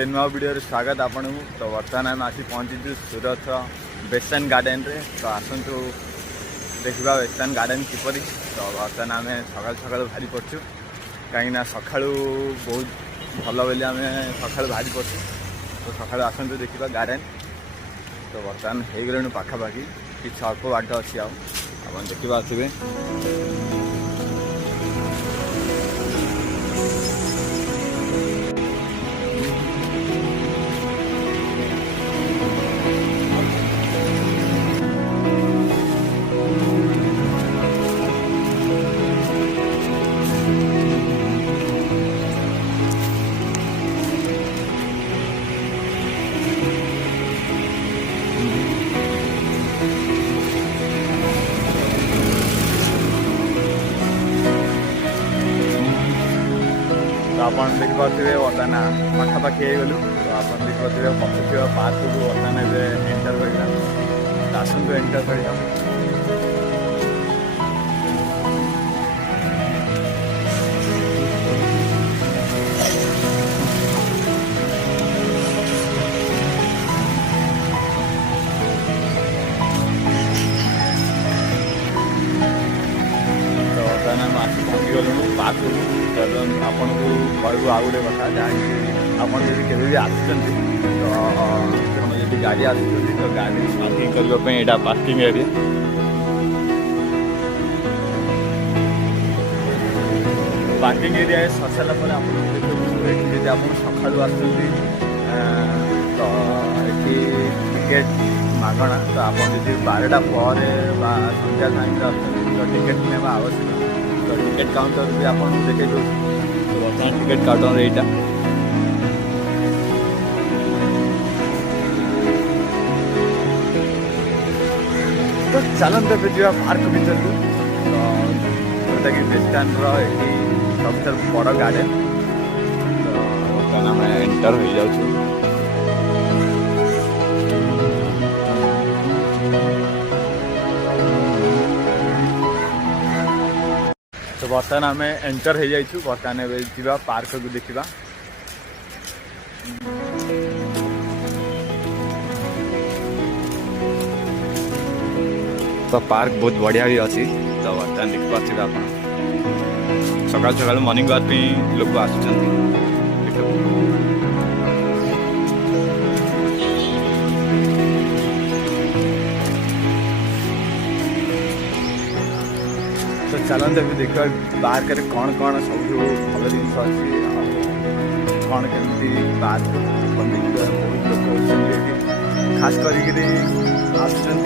गोटे नुआ वीडियो स्वागत आपन को। तो बर्तमान आम आसी पहुँचीचु सूरत वेस्टर्न गार्डन रे। तो आसतु देखा वेस्टर्न गार्डन किपरि। तो बर्तमान आम सकाल सकाल बाहरी पड़ू कहीं सका बहुत भल बोली आम सका बाहरी पड़ू। तो सका आसतु देखा गार्डन। तो बर्तमान हो गले पाखापाखि कि अल्प बाट अच्छी आप देखा आसवे। तो आप देखिपे बर्तमान पाखापाखि गलु। तो आप देखिपे पछुआ पार्क को बर्तमान एंटर करवा। आसतु एंटर करवा। तो बर्तमान आम आसी पहुँची गलु पार्क को। आपन को कहू आ गए कथा जहाँकि आप केवे आसुँच तो गाड़ी आसुँच तो गाड़ी पार्किंग करने यहाँ पार्किंग एरिया। पार्किंग एरिया सरसारा पर आप सका आसुँच तो ये टिकेट मागणा। तो आप 12टा पर संध्या टाइम तो टिकेट ने आवश्यक। तो टिकेट काउंटर भी आप देखे दो। तो बर्तमान टिकेट काउंटर यहाँ तो चलते जा पार्क भर को। तो जोटा कि वेस्टर्न रही सब बड़ गार्डन। तो बर्तमान आम एंटर हो जाऊँ। तो बर्तमान आम एंटर हो जाइछु। बर्तमान जा पार्क को देखा। तो पार्क बहुत बढ़िया भी अच्छी। तो बर्तमान देखिए आप सकाल सकाल मॉर्निंग वॉक पे लोग आसुँच। तो चलते भी देखा पार्क में कौन कौन सब भल जिन अच्छी कौन केमती पार्क बन बहुत लोग खास करके आसुँच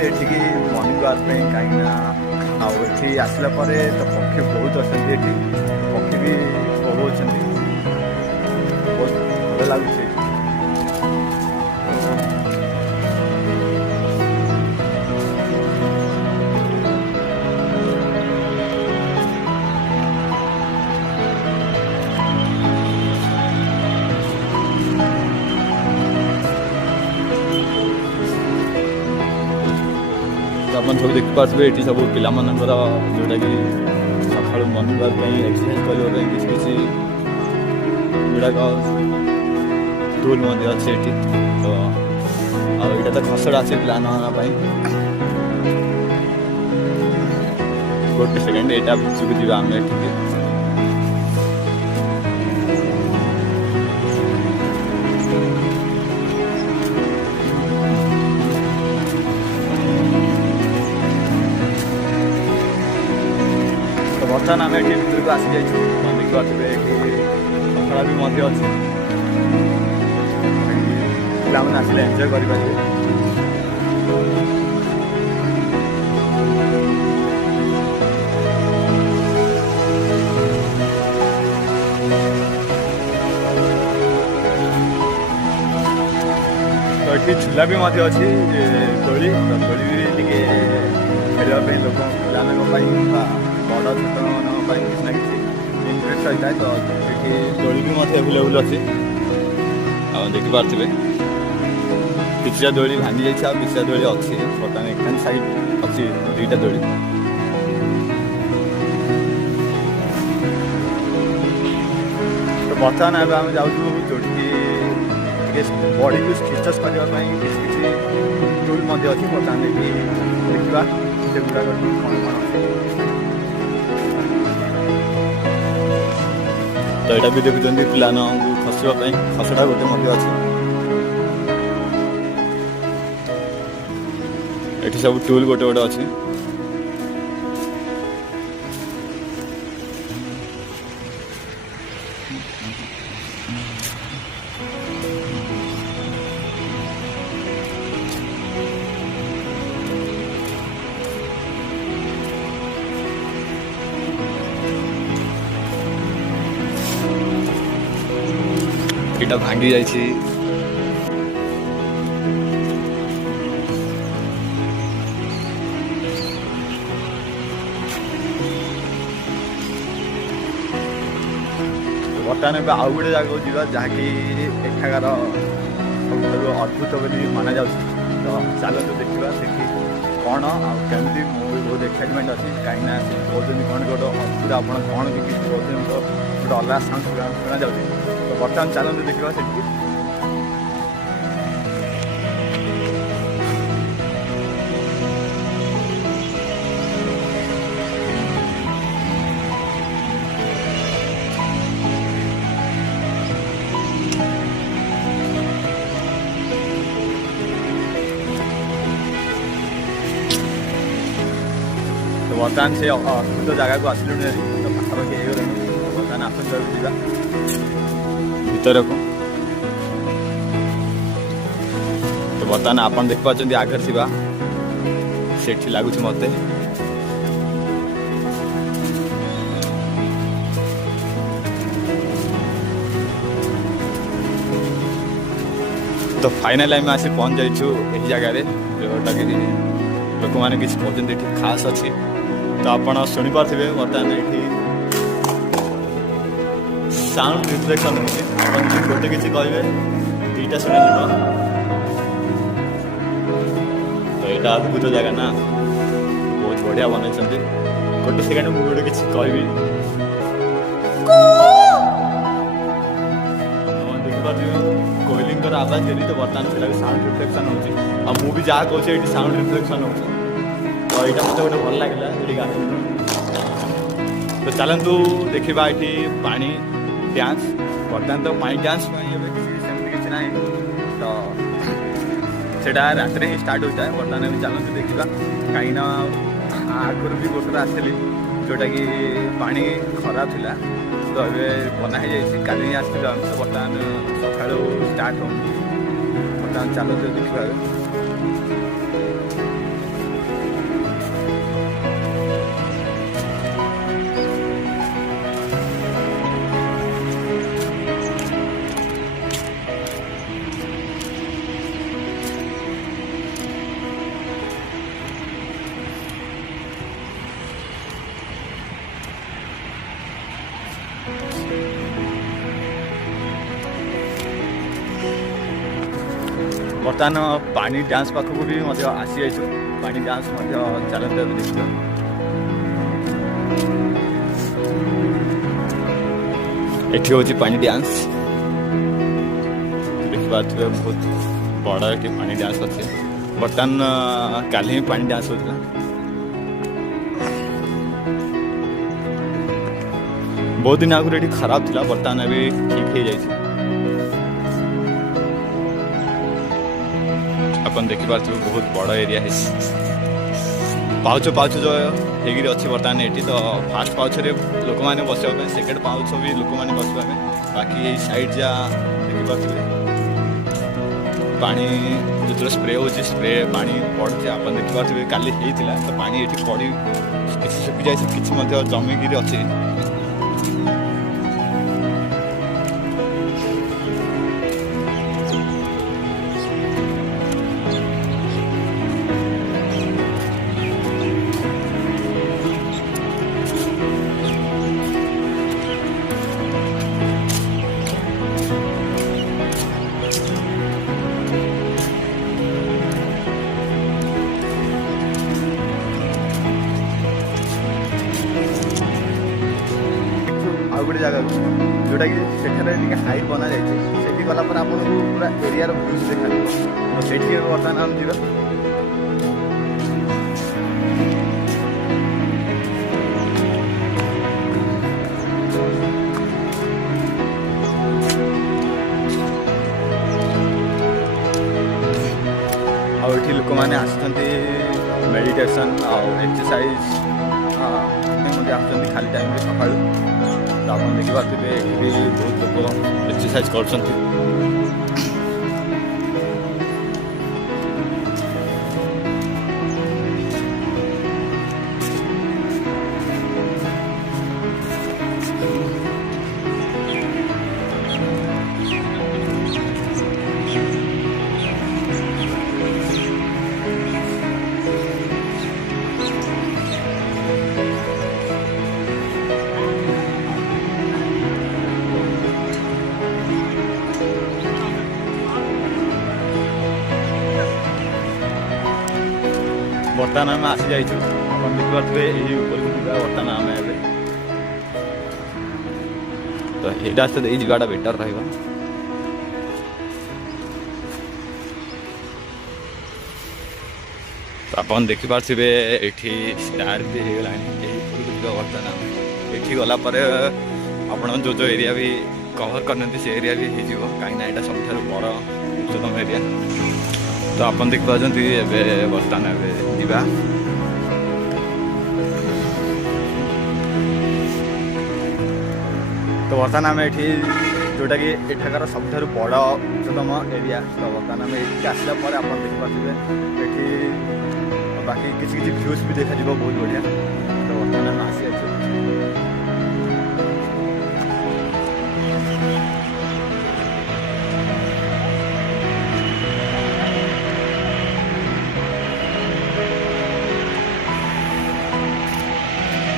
मॉर्निंग वॉक पे। कहीं आसला तो पक्षी बहुत अच्छे। पक्षी भी बहुत भल लगुच। अपन सब देखिपे ये सब पिलामानंकर जोटा कि सका मॉर्निंग वॉक एक्सरसाइज करने किसी गुड़ाक टूल अच्छे। तो यहाँ तो खसड़ा अच्छे प्लान होनापाई। गोटे सेकेंड यहाँ भितर को जाम ये बर्तमान आम ये भर को आसी जाइए। देखिए सका भी अच्छे पे आसले एंजय करें। तो ये झूला भी अच्छी दोली। तो दोली भी खेलवाई लोक पानी बड़ छोट मानी किसी ना कि इंटरेस्ट होता है। तो ये दोली भी एभेलेबुल अच्छी आप देखिपे। किसी दोली भांगी जाइए किसी दोली अच्छी। बर्तमान एक साइड अच्छी 2टा दोली। तो बर्तमान आम जाऊँ जोटी बॉडी को स्ट्रेचेस करने किसी किसी टूल अच्छी बर्तमान ये देखा से गुड़ाक कौन कौन अच्छे तो यहाँ भी देखुं पिला खसापी खसटा गोटे अच्छे ये सब टूल गोटे गोटे अच्छे এটা ভাঙি যাইছি ବର୍ତ୍ତମାନ ଏବେ ଆଉ ଗୋଟେ ଜାଗାକୁ ଯିବା ଯାହାକି ଏଠାକାର ସବୁଠାରୁ ଅଦ୍ଭୁତ ବୋଲି ମାନାଯାଉଛି ତ ଚାଲନ୍ତୁ ଦେଖିବା ସେଠି କ'ଣ ଆଉ କେମିତି ମୁଁ ବି ବହୁତ ଏକ୍ସାଇଟମେଣ୍ଟ ଅଛି କାହିଁକିନା ସେ କହୁଛନ୍ତି କ'ଣ ଗୋଟେ ଅଦ୍ଭୁତ ଆପଣ କ'ଣ ବି କିଛି କହୁଛନ୍ତି ତ ଗୋଟେ ଅଲଗା ସାଉଣ୍ଡ ଶୁଣାଯାଉଛି ତ ବର୍ତ୍ତମାନ ଚାଲନ୍ତୁ ଦେଖିବା ସେଠି ବର୍ତ୍ତମାନ ସେ ଅଦ୍ଭୁତ ଜାଗାକୁ ଆସିଲୁଣି ତ ପାଖାପାଖି ହେଇଗଲାଣି ବର୍ତ୍ତମାନ ଆସନ୍ତୁ ଯିବା ଭିତରକୁ ତ ବର୍ତ୍ତମାନ ଆପଣ ଦେଖିପାରୁଛନ୍ତି ଆଗରେ ଥିବା ସେଠି ଲାଗୁଛି ମୋତେ ତ ଫାଇନାଲି ଆମେ ଆସି ପହଞ୍ଚି ଯାଇଛୁ ଏହି ଜାଗାରେ ଯେଉଁଟାକି ଲୋକମାନେ କିଛି କହୁଛନ୍ତି ଏଠି ଖାସ୍ ଅଛି ତ ଆପଣ ଶୁଣିପାରୁଥିବେ ବର୍ତ୍ତମାନ ଏଠି ସାଉଣ୍ଡ ରିଫ୍ଲେକ୍ସନ୍ ହେଉଛି ଆପଣ ଯଦି ଗୋଟେ କିଛି କହିବେ ଦୁଇଟା ଶୁଣାଯିବ ତ ଏଇଟା ଅଦ୍ଭୁତ ଜାଗା ନା ବହୁତ ବଢ଼ିଆ ବନେଇଛନ୍ତି ଗୋଟେ ସେକେଣ୍ଡ ମୁଁ ଗୋଟେ କିଛି କହିବି ଦେଖିପାରୁଥିବେ କୋଇଲିଙ୍କର ଆବାଜ ଦେଲି ତ ବର୍ତ୍ତମାନ ସେଟାକୁ ସାଉଣ୍ଡ ରିଫ୍ଲେକ୍ସନ୍ ହେଉଛି ଆଉ ମୁଁ ବି ଯାହା କହୁଛି ଏଇଠି ସାଉଣ୍ଡ ରିଫ୍ଲେକ୍ସନ୍ ହେଉଛି ତ ଏଇଟା ମୋତେ ଗୋଟେ ଭଲ ଲାଗିଲା ଏଠି ଗାର୍ଡେନ୍ ତ ଚାଲନ୍ତୁ ଦେଖିବା ଏଠି ପାଣି ଡ୍ୟାନ୍ସ ବର୍ତ୍ତମାନ ତ ପାଣି ଡ୍ୟାନ୍ସ ପାଇଁ ଏବେ କିଛି ସେମିତି କିଛି ନାହିଁ ତ ସେଇଟା ରାତିରେ ହିଁ ଷ୍ଟାର୍ଟ ହୋଇଥାଏ ବର୍ତ୍ତମାନ ଆମେ ଚାଲନ୍ତୁ ଦେଖିବା କାହିଁକିନା ଆଗରୁ ବି ଗୋଟେ ଆସିଥିଲି ଯେଉଁଟାକି ପାଣି ଖରାପ ଥିଲା ତ ଏବେ ବନା ହେଇଯାଇଛି କାଲି ହିଁ ଆସିଥିଲୁ ଆମେ ତ ବର୍ତ୍ତମାନ ସକାଳୁ ଷ୍ଟାର୍ଟ ହେଉନି ବର୍ତ୍ତମାନ ଚାଲନ୍ତୁ ଦେଖିବା ବର୍ତ୍ତମାନ ପାଣି ଡ୍ୟାନ୍ସ ପାଖକୁ ବି ମଧ୍ୟ ଆସିଯାଇଛୁ ପାଣି ଡ୍ୟାନ୍ସ ମଧ୍ୟ ଚାଲନ୍ତୁ ଏବେ ଦେଖିବା ଏଠି ହେଉଛି ପାଣି ଡ୍ୟାନ୍ସ ଦେଖିପାରୁଥିବେ ବହୁତ ବଡ଼ ଏଠି ପାଣି ଡ୍ୟାନ୍ସ ଅଛି ବର୍ତ୍ତମାନ କାଲି ହିଁ ପାଣି ଡ୍ୟାନ୍ସ ହେଉଥିଲା ବହୁତ ଦିନ ଆଗରୁ ଏଠି ଖରାପ ଥିଲା ବର୍ତ୍ତମାନ ଏବେ ଠିକ୍ ହେଇଯାଇଛି ଆପଣ ଦେଖିପାରୁଥିବେ ବହୁତ ବଡ଼ ଏରିଆ ହେଇଛି ପାଉଛ ହେଇକିରି ଅଛି ବର୍ତ୍ତମାନ ଏଠି ତ ଫାଷ୍ଟ ପାଉଛରେ ଲୋକମାନେ ବସିବା ପାଇଁ ସେକେଣ୍ଡ ପାଉଛ ବି ଲୋକମାନେ ବସିବା ପାଇଁ ବାକି ଏଇ ସାଇଡ୍ ଯାହା ଦେଖିପାରୁଥିବେ ପାଣି ଯେତେବେଳେ ସ୍ପ୍ରେ ହେଉଛି ସ୍ପ୍ରେ ପାଣି ପଡ଼ୁଛି ଆପଣ ଦେଖିପାରୁଥିବେ କାଲି ହେଇଥିଲା ତ ପାଣି ଏଠି ପଡ଼ି କିଛି ଶୁଖିଯାଇଛି କିଛି ମଧ୍ୟ ଜମିକିରି ଅଛି ଆଉ ଗୋଟେ ଜାଗାକୁ ଯେଉଁଟାକି ସେଠାରେ ଟିକେ ହାଇଟ୍ ବନାଯାଇଛି ସେଠି ସେଠି ଗଲା ପରେ ଆପଣଙ୍କୁ ପୁରା ଏରିଆର ଭ୍ୟୁଜ୍ ଦେଖାଯିବ। ତ ସେଇଠି ବର୍ତ୍ତମାନ ଆମେ ଯିବା। ଆଉ ଏଠି ଲୋକମାନେ ଆସିଛନ୍ତି ମେଡ଼ିଟେସନ୍ ଆଉ ଏକ୍ସରସାଇଜ୍ ମଧ୍ୟ ଆସୁଛନ୍ତି ଖାଲି ଟାଇମ୍ରେ ସକାଳୁ। ତ ଆପଣ ଦେଖିପାରୁଥିବେ ଏଠି ବି ବହୁତ ଲୋକ ଏକ୍ସରସାଇଜ୍ କରୁଛନ୍ତି। ବର୍ତ୍ତମାନ ଆମେ ଆସିଯାଇଛୁ। ଆପଣ ଦେଖିପାରୁଥିବେ ଏହି ଉପରକୁ ଯିବା ବର୍ତ୍ତମାନ ଆମେ ଏବେ। ତ ଏଇ ରାସ୍ତା ଦେଇ ଯିବାଟା ବେଟର୍ ରହିବ। ତ ଆପଣ ଦେଖିପାରୁଥିବେ ଏଠି ଷ୍ଟାର୍ ବି ହେଇଗଲାଣି। ଏହି ଉପରକୁ ଯିବା ବର୍ତ୍ତମାନ ଆମେ। ଏଠି ଗଲା ପରେ ଆପଣ ଯେଉଁ ଏରିଆ ବି କଭର୍ କରିନାହାନ୍ତି ସେ ଏରିଆ ବି ହେଇଯିବ, କାହିଁକିନା ଏଇଟା ସବୁଠାରୁ ବଡ଼ ଉଚ୍ଚତମ ଏରିଆ। ତ ଆପଣ ଦେଖିପାରୁଛନ୍ତି ଏବେ ବର୍ତ୍ତମାନ ଏବେ ଯିବା। ତ ବର୍ତ୍ତମାନ ଆମେ ଏଠି ଯେଉଁଟାକି ଏଠାକାର ସବୁଠାରୁ ବଡ଼ ଉଚ୍ଚତମ ଏରିଆ। ତ ବର୍ତ୍ତମାନ ଆମେ ଏଠିକି ଆସିଲା ପରେ ଆପଣ ଦେଖିପାରୁଥିବେ ଏଠି ବାକି କିଛି କିଛି ଭ୍ୟୁଜ୍ ବି ଦେଖାଯିବ ବହୁତ ବଢ଼ିଆ। ତ ବର୍ତ୍ତମାନ ଆମେ ଆସିଯାଇଛୁ।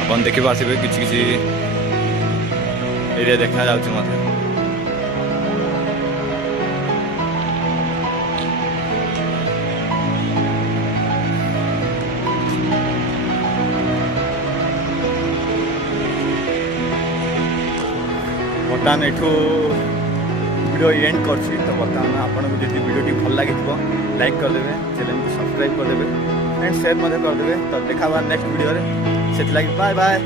ଆପଣ ଦେଖିପାରୁଥିବେ କିଛି କିଛି ଏରିଆ ଦେଖାଯାଉଛି ମଧ୍ୟ। ବର୍ତ୍ତମାନ ଏଠୁ ଭିଡ଼ିଓ ଏଣ୍ଡ କରୁଛି। ତ ବର୍ତ୍ତମାନ ଆପଣଙ୍କୁ ଯଦି ଭିଡ଼ିଓଟି ଭଲ ଲାଗିଥିବ ଲାଇକ୍ କରିଦେବେ, ଚ୍ୟାନେଲକୁ ସବସ୍କ୍ରାଇବ୍ କରିଦେବେ, ଆଣ୍ଡ ସେୟାର ମଧ୍ୟ କରିଦେବେ। ତ ଦେଖା ହେବା ନେକ୍ସଟ ଭିଡ଼ିଓରେ। ସେଥିଲାଗି ବାଏ ବାଏ।